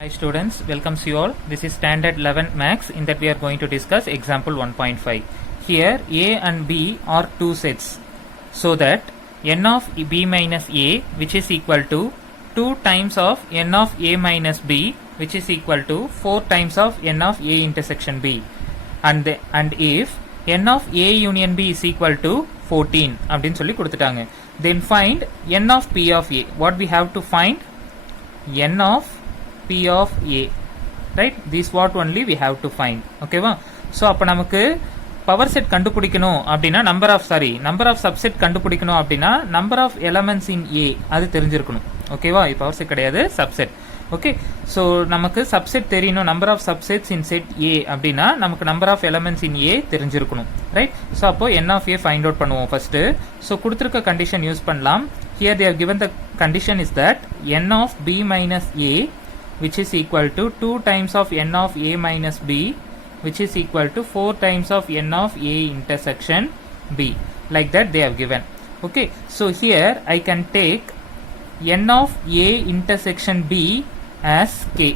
Hi students, welcomes you all. This is standard 11 max. In that we are going to discuss example 1.5. Here A and B are two sets. So that n of B minus A, which is equal to 2 times of n of A minus B, which is equal to 4 times of n of A intersection B. And if n of A union B is equal to 14 அப்படின்னு சொல்லி கொடுத்துட்டாங்க. Then find n of P of A. What we have to find? N of P of A, right? This what only we have to find. Okay va? So அப்ப நமக்கு power set கண்டுபிடிக்கணும் அப்படின்னா number of subset கண்டுபிடிக்கணும் அப்படின்னா number of elements in A அது தெரிஞ்சிருக்கணும். ஓகேவா? Power set கிடையாது, சப்செட். ஓகே, ஸோ நமக்கு சப்செட் தெரியணும். Number of subsets in set A அப்படின்னா நமக்கு number of elements in A தெரிஞ்சிருக்கணும், ரைட்? ஸோ அப்போ N of A find out பண்ணுவோம் ஃபர்ஸ்ட். ஸோ கொடுத்துருக்க கண்டிஷன் யூஸ் பண்ணலாம். Here they have given the condition is that n of b minus a, which is equal to 2 times of n of a minus b, which is equal to 4 times of n of a intersection b. Like that they have given. Okay, so here I can take n of a intersection b as k.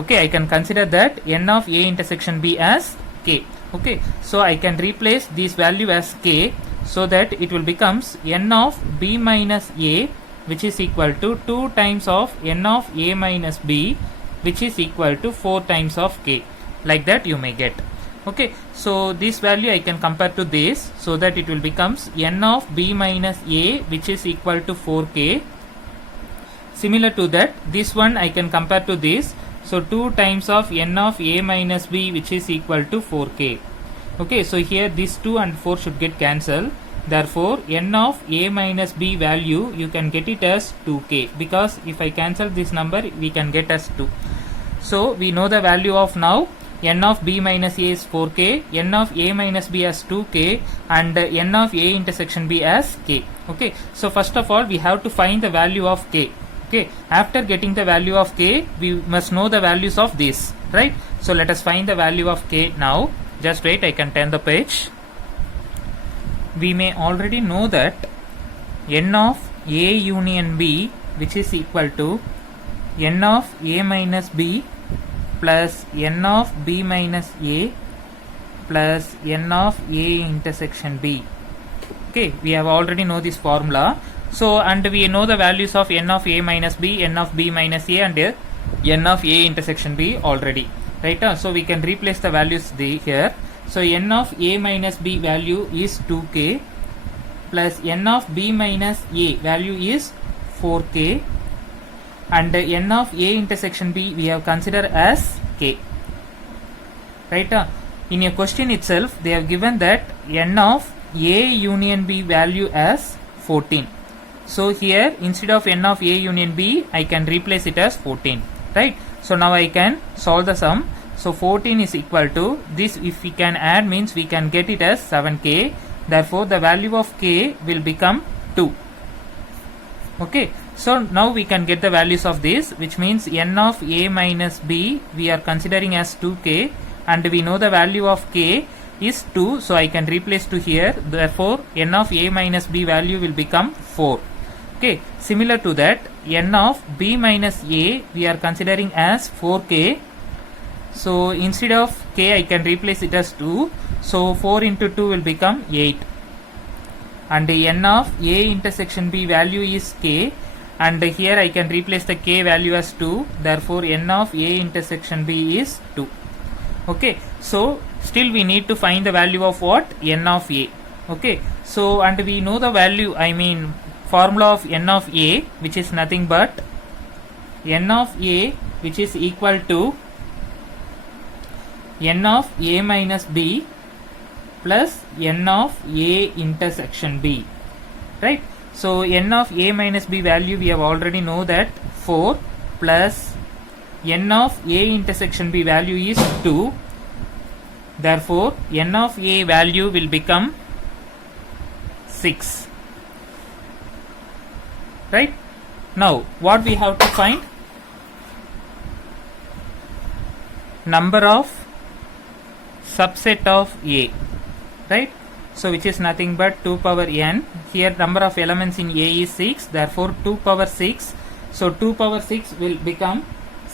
Okay, I can consider that n of a intersection b as k. Okay, so I can replace this value as k, so that it will becomes n of b minus a, which is equal to 2 times of n of a minus b, which is equal to 4 times of k. Like that you may get. Okay, so this value I can compare to this, so that it will becomes n of b minus a, which is equal to 4k. Similar to that, this one I can compare to this, so 2 times of n of a minus b, which is equal to 4k. Okay, so here these 2 and 4 should get cancelled. Therefore n of a minus b value you can get it as 2k, because if I cancel this number we can get as 2. So we know the value of now n of b minus a is 4k, n of a minus b as 2k, and n of a intersection b as k. Okay, so first of all we have to find the value of k. Okay, after getting the value of k we must know the values of this, right? So let us find the value of k now. Just wait, I can turn the page. We may already know that n of a union b, which is equal to n of a minus b plus n of b minus a plus n of a intersection b. Okay, we have already know this formula. So and we know the values of n of a minus b, n of b minus a, and n of a intersection b already, right? So we can replace the values here. So n of a minus b value is 2k, plus n of b minus a value is 4k, and n of a intersection b we have considered as k, right? In your question itself they have given that n of a union b value as 14. So here instead of n of a union b I can replace it as 14, right? So now I can solve the sum. So 14 is equal to this, if we can add means we can get it as 7k. Therefore the value of k will become 2. Okay, so now we can get the values of this, which means n of a minus b we are considering as 2k, and we know the value of k is 2, so I can replace to here. Therefore n of a minus b value will become 4. Okay, similar to that n of b minus a we are considering as 4k. So instead of k I can replace it as 2, so 4 into 2 will become 8, and n of a intersection b value is k, and here I can replace the k value as 2. Therefore n of a intersection b is 2. Okay, so still we need to find the value of what? N of a. Okay, so and we know the value, I mean formula of n of a, which is nothing but n of a, which is equal to n of a minus b plus n of a intersection b, right? So n of a minus b value we have already know that 4, plus n of a intersection b value is 2. Therefore n of a value will become 6, right? Now what we have to find? Number of subset of a, right? So which is nothing but 2 power n. Here number of elements in a is 6, therefore 2 power 6. So 2 power 6 will become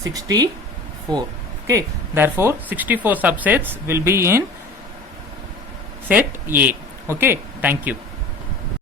64. Okay, therefore 64 subsets will be in set A. Okay, thank you.